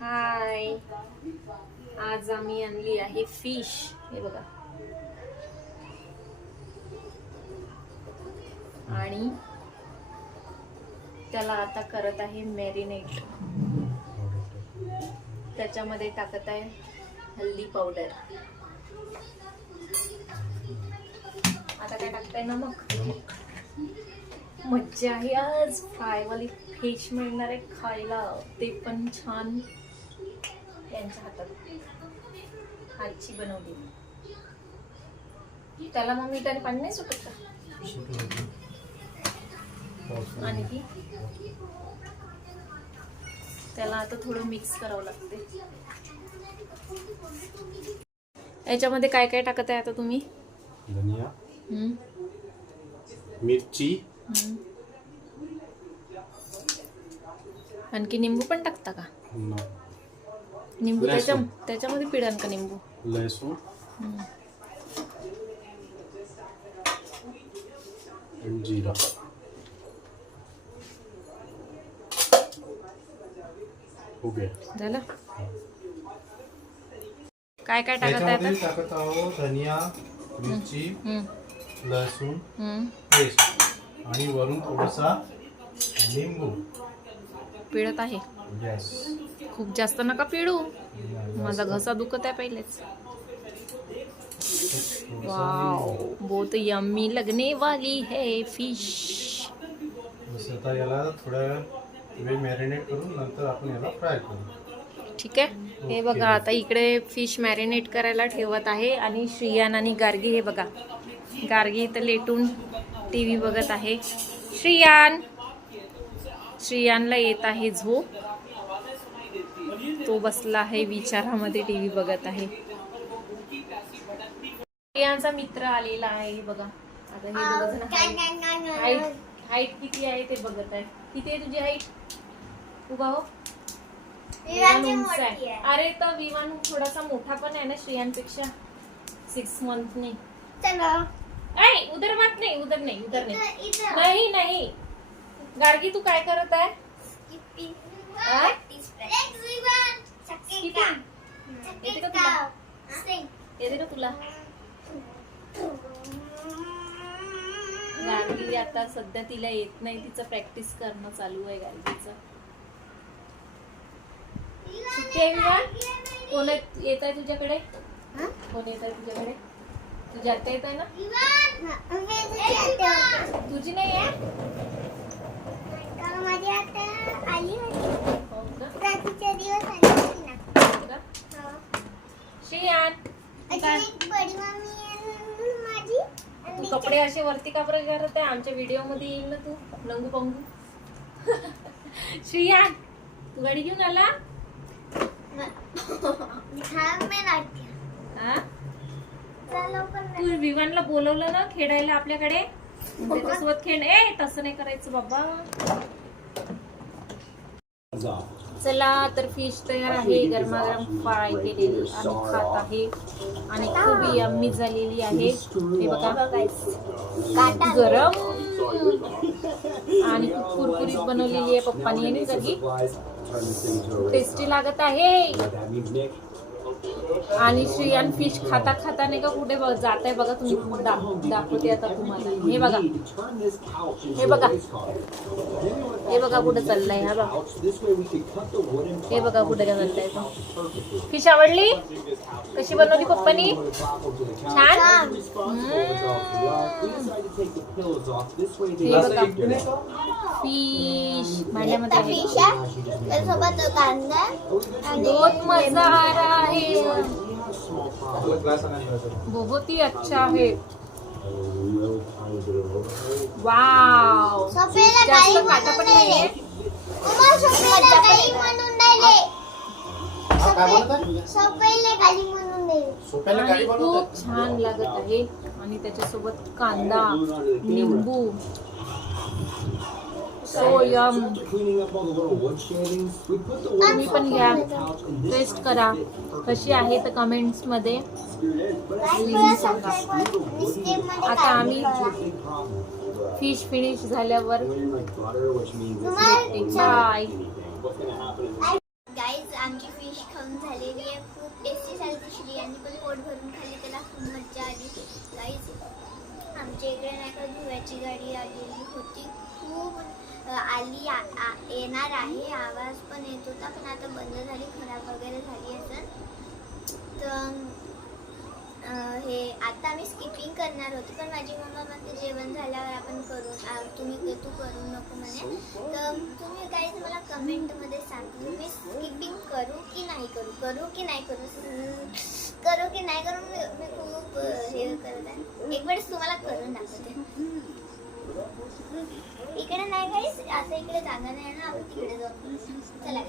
हाय, आज आम्ही आणली आहे फिश. हे बघा. आणि त्याला आता करत आहे मॅरिनेट. त्याच्यामध्ये टाकत आहे हल्दी पावडर. आता काय टाकताय नमक. मज्जा आहे. आज फ्रायवाली फिश मिळणार आहे खायला, ते पण छान त्यांच्या हातची बनवली. त्याला मग मीठाने पाणी नाही सुटत का? आणि ती त्याला आता थोडं मिक्स करावं लागते. याच्यामध्ये काय काय टाकत आहे आता तुम्ही? धनिया, मिरची, आणखी निंबू पण टाकता का? निंबू त्याच्यामध्ये पिळान का निंबू? लहसुन, जीरा. हो गया. झालं. काय काय टाकत आहे आता? टाकत आहोत धनिया, मिरची, लहसुन पेस्ट आणि वरून थोडासा लिंबू पिळत आहे. यस. खूप जास्त नका पिळू, माझा घसा दुखत आहे पहिलेच. वाव, बहुत यम्मी लगने वाली है फिश. आता याला थोडा वेळ मॅरिनेट करून नंतर आपण याला फ्राय करू. ठीक आहे. हे बघा, आता इकडे फिश मॅरिनेट करायला ठेवत आहे. आणि श्रियान आणि गार्गी, हे बघा, गार्गी इथं लेटून टीव्ही बघत आहे. श्रियानला येत आहे झोप. तो बसला आहे विचारामध्ये, टीव्ही बघत आहे. श्रियानचा मित्र आलेला आहे. हे बघा, आता हे बघा, हाईट किती आहे ते बघत आहे. किती आहे तुझी हाईट? उभा हो. अरे तर विवान थोडासा मोठा पण आहे ना श्रियांपेक्षा, 6 मंथ नहीं. उधर मत नाही, उधर नाही, उधर नाही, नाही नाही. गार्गी तू काय करत आहे? येते का तुला? गार्गी आता सध्या तिला येत नाही, तिचं प्रॅक्टिस करणं चालू आहे गार्गीचं. कोण येत आहे तुझ्याकडे? कोण येत आहे तुझ्याकडे? तुझी आत्या येत आहे ना? तुझी नाही आहे? माझी आत्या आली श्रियान, तू कपडे असे वरती का बरं करत आहे? आमच्या व्हिडिओ मध्ये येईल ना तू लंगू पंगू. श्रियान, तू गाडी घेऊन आला? तू विवानला बोलवलं ना खेळायला आपल्याकडे, त्याच्यासोबत खेळ. तसं नाही करायचं बाबा. चला तर फिश तयार आहे, गरमागरम फ्राय केलेली आणि खात आहे. आणि खूप यम्मी झालेली आहे. हे बघा, गरम आणि खूप कुरकुरीत बनवलेली आहे पप्पानी आणि घरी. टेस्टी लागत आहे. आणि श्रियान फिश खाता खाता नाही का कुठे जात आहे बघा. तुम्ही दाखवते आता तुम्हाला. हे बघा, हे बघा, हे बघा कुठे चाललाय. हा बघा, हे बघा कुठे चाललाय. फिश आवडली? कशी बनवली पप्पानी? छान. हे बघा फिश भांड्यामध्ये बहुत मजा आ रहा है. बहुत ही अच्छा है. वाव, जास्त काटा पण नाहीये. आणि खूप छान लागत आहे. आणि त्याच्यासोबत कांदा, लिंबू, सोयम. तुम्ही पण घ्या, टेस्ट करा. कशी आहे तर कमेंट्स मध्ये सांगा. आता आम्ही फिश फिनिश झाल्यावर बाय. गाईज, आमची पोट भरून खाल्ली, त्याला खूप मज्जा आली. काहीच आमच्या इकडे नाही का धुव्याची गाडी आलेली होती, खूप येणार आहे, आवाज पण येत होता, पण आता बंद झाली, खराब वगैरे झाली असेल. तर हे आता मी स्किपिंग करणार होते, पण माझी मम्मा म्हणते जेवण झाल्यावर आपण करू, तू करू नको म्हणे. तर तुम्ही काही मला कमेंटमध्ये सांगा, मी स्किपिंग करू की नाही करू, करू की नाही करू, करू की नाही करू. मी खूप हे करत आहे. एक वेळेस तुम्हाला करून दाखवते. इकडे नाही काहीच, आता इकडे जागा नाही ना, आपण तिकडे जाऊ. चला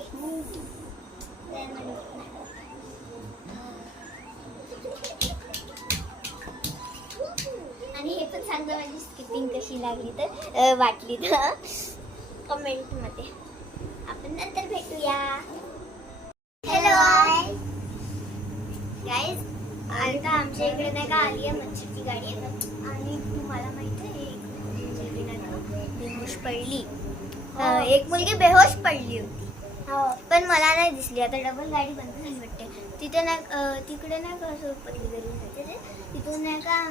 आणि हे पण सांगा माझी स्किपिंग कशी लागली तर वाटली तर कमेंटमध्ये. आपण नंतर भेटूया. हॅलो गाईज, आता आमच्या इकडे नाही का आली आहे मच्छीची गाडी आहे. आणि तुम्हाला माहिती आहे बेहोश पडली, एक मुलगी बेहोश पडली होती, पण मला नाही दिसली. आता डबल गाडी बंद झाली वाटते. तिथे नाही, तिकडे नाही का असं पतली गली जाते, तिथून नाही का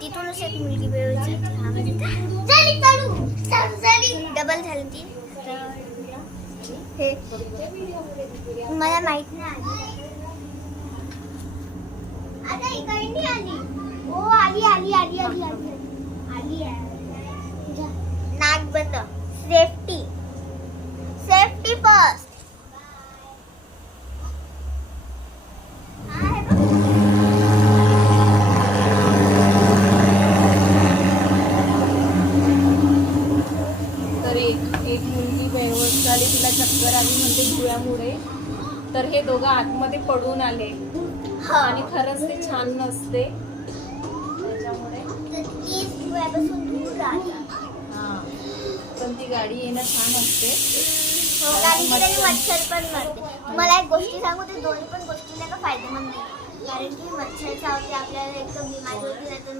तिथूनच एक मुलगी बेहोश झाली. डबल झाली ती. हे मला माहित नाही. आता इकडे आली. ओ आली आली आली आली आली आली आहे. नाक बंद. Safety safety first. तर एक मुलगी बेहोश झाली, तिला चक्कर आली म्हणते धुळ्यामुळे. तर हे दोघं आतमध्ये पडून आले आणि खरंच ते छान नसते त्याच्यामुळे. पण ती गाडी येणं छान असते. मच्छर पण मरते. मला एक गोष्टी सांगू, ते दोन्ही पण गोष्टी नाही का फायदेमंद नाही. कारण की मच्छर चावते आपल्याला, एकदम बिमारी होती, नाही तर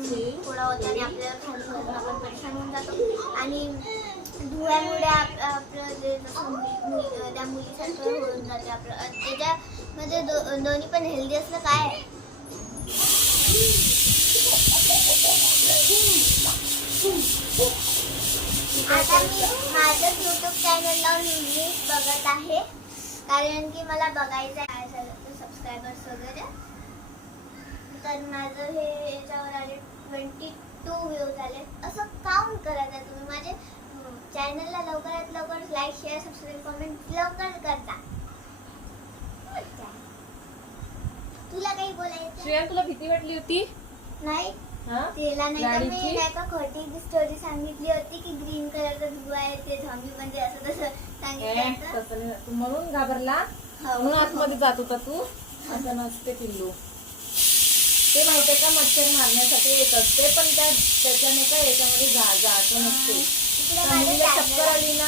थोडा होता आणि आपल्याला खाली घालून आपण परेशान होऊन जातो. आणि धुळ्यामुळे आपलं जे त्या मुलीसारखं होऊन जाते आपलं. त्याच्यामध्ये दोन्ही पण हेल्दी असलं काय. आता मी माझंच यूट्यूब चॅनल लावून न्यूज बघत आहे, कारण की मला बघायचं आहे सबस्क्रायबर्स वगैरे. तर माझं हे याच्यावर आले 22 व्ह्यूज आले. असं काउंट करत आहे तुम्ही. माझे चॅनलला लवकरात लवकर लाईक शेअर सबस्क्राईब कमेंट लवकर करता. तुला काही बोलायचं? श्रेया, तुला भीती वाटली होती? नाही, हा? तिला नाही तर मी गाडीची? नाही का खोटी स्टोरी सांगितली होती की ग्रीन कलरचा धुवा आहे, ते झॉम्बी म्हणजे असं तसं सांगितलं होतं. तसं नाही. तू म्हणून घाबरला, हो. म्हणून आतमध्ये जात होता तू. असं नसते पिल्लू. ते माहितीये का, मच्छर मारण्यासाठी येत असते, पण त्याच्याने काय याच्यामध्ये जायचं नसते. इकडे त्या माझं मुलीला channel चक्कर आली ना,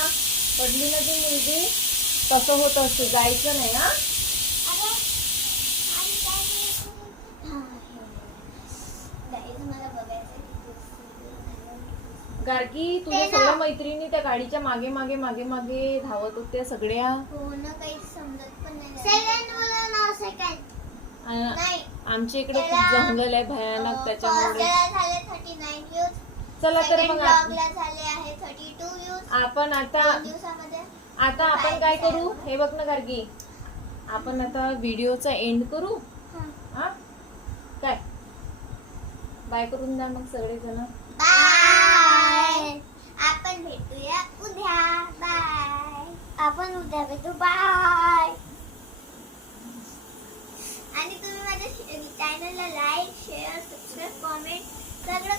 पडली ना ती मुलगी, तसं होत असते. जायचं नाही. हा, अरे, आणि काय नाही. Guys, मला बघायचं गार्गी, तुझ्या ते ना. सगळ्या मैत्रिणी त्या गाडीच्या मागे मागे मागे मागे धावत होत्या सगळ्या. हो ना, काहीच समजत पण नाही. सेकंड बोला ना, सेकंड नाही. आमच्या इकडे खूप जंगल आहे भयानक, त्याच्यामुळे. झाले 39 व्ह्यूज. चला तर मग ब्लॉगला झाले आहे 32 व्ह्यूज. आपण आता 2 दिवसामध्ये. आता आपण काय करू, हे बघ ना गार्गी, आपण आता व्हिडिओचा एंड करू. हा, काय बाय करून द्या मग सगळेजण. बाय. आपण भेटूया उद्या. बाय. आपण उद्या भेटू. बाय. आणि तुम्ही माझ्या चॅनलला लाईक शेअर सबस्क्राईब कमेंट सगळं